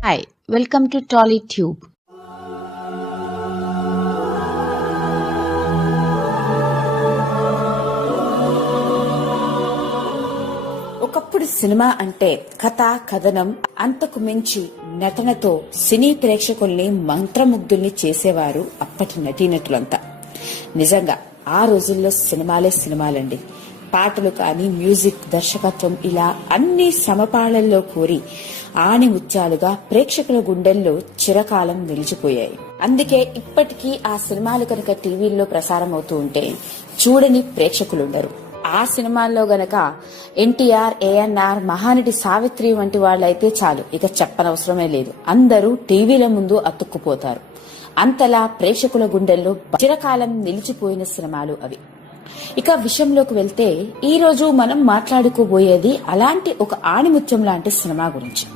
Hi, welcome to TollyTube. ఒకప్పుడు cinema అంటే కథ కథనం అంతకు మించి నటనతో సినీ ప్రేక్షకుల్ని మంత్రముగ్ధుల్ని చేసేవారు అప్పటి నటీనటులంతా నిజంగా ఆ రోజుల్లో సినిమాలే సినిమాలండి పాటలు కానీ మ్యూజిక్ దర్శకత్వం ఇలా అన్ని సమపాళల్లో కోరి ఆని ముత్యాలుగా ప్రేక్షకుల గుండెల్లో చిరకాలం నిలిచిపోయాయి. అందుకే ఇప్పటికీ ఆ సినిమాలు కనుక టీవీల్లో ప్రసారం అవుతూ ఉంటే చూడని ప్రేక్షకులుండరు. ఆ సినిమాల్లో గనక ఎన్టీఆర్ ఏఎన్ఆర్ మహానటి సావిత్రి వంటి వాళ్ళైతే చాలు. ఇక చెప్పనవసరమే లేదు. అందరూ టీవీల ముందు అతుక్కుపోతారు. అంతలా ప్రేక్షకుల గుండెల్లో చిరకాలం నిలిచిపోయిన సినిమాలు అవి. ఇక విషయంలోకి వెళ్తే ఈ రోజు మనం మాట్లాడుకోబోయేది అలాంటి ఒక ఆణిముత్యం లాంటి సినిమా గురించి.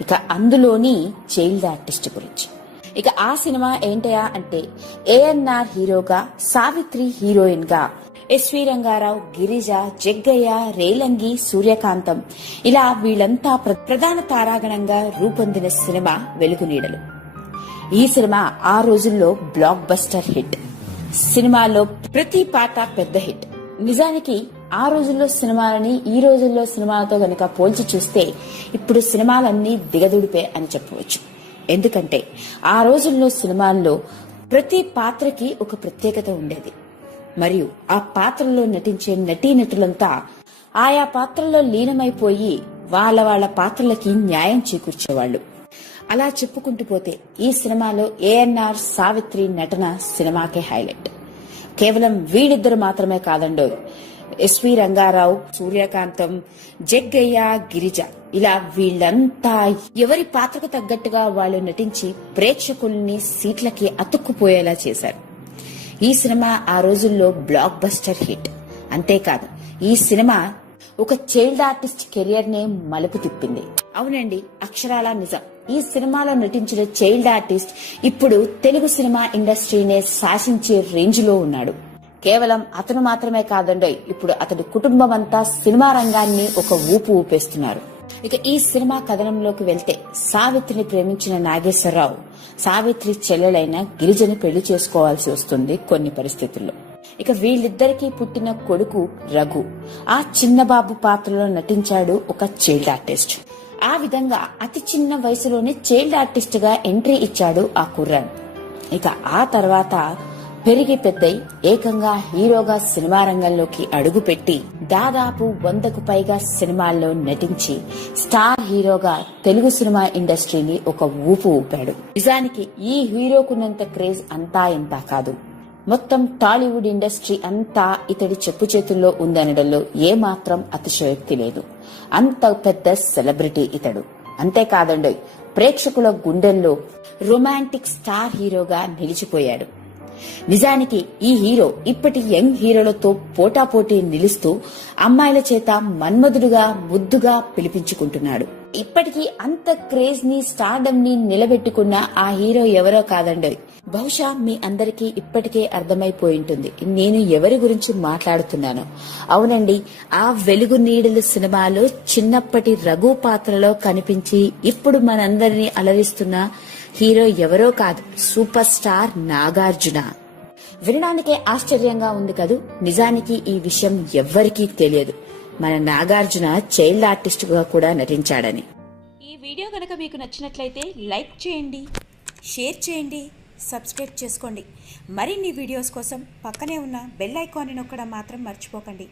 ఇక అందులోని చైల్డ్ ఆర్టిస్ట్ గురించి. ఇక ఆ సినిమా ఏంటయా అంటే ఏఎన్ఆర్ హీరోగా సావిత్రి హీరోయిన్గా ఎస్వి రంగారావు గిరిజ జగ్గయ్య రేలంగి సూర్యకాంతం ఇలా వీళ్ళంతా ప్ర- ప్రధాన తారాగణంగా రూపొందిన సినిమా వెలుగునీడలు ఈ సినిమా ఆ రోజుల్లో బ్లాక్ బస్టర్ హిట్ సినిమాలో ప్రతి పాట పెద్ద హిట్. నిజానికి ఆ రోజుల్లో సినిమాలని ఈ రోజుల్లో సినిమాలతో గనక పోల్చి చూస్తే ఇప్పుడు సినిమాలన్నీ దిగదుడిపే అని చెప్పవచ్చు. ఎందుకంటే ఆ రోజుల్లో సినిమాల్లో ప్రతి పాత్రకి ఒక ప్రత్యేకత ఉండేది. మరియు ఆ పాత్రలో నటించే నటీనటులంతా ఆయా పాత్రల్లో లీనమైపోయి వాళ్ళ వాళ్ళ పాత్రలకి న్యాయం చేకూర్చేవాళ్ళు అలా చెప్పుకుంటూ పోతే ఈ సినిమాలో ఏఎన్ఆర్ సావిత్రి నటన సినిమాకే హైలైట్. కేవలం వీళ్ళిద్దరు మాత్రమే కాదండో ఎస్వి రంగారావు సూర్యకాంతం జగ్గయ్య గిరిజ ఇలా వీళ్ళంతా ఎవరి పాత్రకు తగ్గట్టుగా వాళ్ళు నటించి ప్రేక్షకుల్ని సీట్లకి అతుక్కుపోయేలా చేశారు. ఈ సినిమా ఆ రోజుల్లో బ్లాక్ బస్టర్ హిట్. అంతేకాదు ఈ సినిమా ఒక చైల్డ్ ఆర్టిస్ట్ కెరియర్ నే మలుపు తిప్పింది. అవునండి అక్షరాల నిజం. ఈ సినిమాలో నటించిన చైల్డ్ ఆర్టిస్ట్ ఇప్పుడు తెలుగు సినిమా ఇండస్ట్రీనే శాసించే రేంజ్లో ఉన్నాడు. కేవలం అతను మాత్రమే కాదండి ఇప్పుడు అతడి కుటుంబం అంతా సినిమా రంగాన్ని ఒక ఊపు ఊపేస్తున్నారు. ఇక ఈ సినిమా కథనంలోకి వెళ్తే సావిత్రిని ప్రేమించిన నాగేశ్వరరావు సావిత్రి చెల్లెలైన గిరిజని పెళ్ళి చేసుకోవాల్సి వస్తుంది కొన్ని పరిస్థితుల్లో. ఇక వీళ్ళిద్దరికీ పుట్టిన కొడుకు రఘు. ఆ చిన్నబాబు పాత్రలో నటించాడు ఒక చైల్డ్ ఆర్టిస్ట్. ఆ విధంగా అతి చిన్న వయసులోనే చైల్డ్ ఆర్టిస్ట్గా ఎంట్రీ ఇచ్చాడు ఆ కుర్రన్. ఇక ఆ తర్వాత పెరిగి పెద్దై ఏకంగా హీరోగా సినిమా రంగంలోకి అడుగుపెట్టి దాదాపు వందకు పైగా సినిమాల్లో నటించి స్టార్ హీరోగా తెలుగు సినిమా ఇండస్ట్రీని ఒక ఊపు ఊపాడు. నిజానికి ఈ హీరోకున్నంత క్రేజ్ అంతా ఇంతా కాదు. మొత్తం టాలీవుడ్ ఇండస్ట్రీ అంతా ఇతడి చెప్పు చేతుల్లో ఉందనడంలో ఏమాత్రం అతిశయోక్తి లేదు. అంత పెద్ద సెలబ్రిటీ ఇతడు. అంతేకాదండి ప్రేక్షకుల గుండెల్లో రొమాంటిక్ స్టార్ హీరోగా నిలిచిపోయాడు. నిజానికి ఈ హీరో ఇప్పటి యంగ్ హీరోలతో పోటాపోటీ నిలుస్తూ అమ్మాయిల చేత మన్మధుడుగా ముద్దుగా పిలిపించుకుంటున్నాడు. ఇప్పటికీ అంత క్రేజ్ని స్టార్డమ్ని నిలబెట్టుకున్న ఆ హీరో ఎవరో కాదండి. బహుశా మీ అందరికీ ఇప్పటికే అర్థమైపోయి ఉంటుంది నేను ఎవరి గురించి మాట్లాడుతున్నాను? అవునండి ఆ వెలుగు నీడలు సినిమాలో చిన్నప్పటి రఘు పాత్రలో కనిపించి ఇప్పుడు మనందరినీ అలరిస్తున్న హీరో ఎవరో కాదు సూపర్ స్టార్ నాగార్జున. వినడానికే ఆశ్చర్యంగా ఉంది కదూ? నిజానికి ఈ విషయం ఎవ్వరికీ తెలియదు. మన నాగార్జున చైల్డ్ ఆర్టిస్ట్గా కూడా నటించాడని. ఈ వీడియో కనుక మీకు నచ్చినట్లయితే లైక్ చేయండి షేర్ చేయండి సబ్స్క్రైబ్ చేసుకోండి. మరిన్ని వీడియోస్ కోసం పక్కనే ఉన్న బెల్ ఐకాన్ని నొక్కడం మాత్రం మర్చిపోకండి.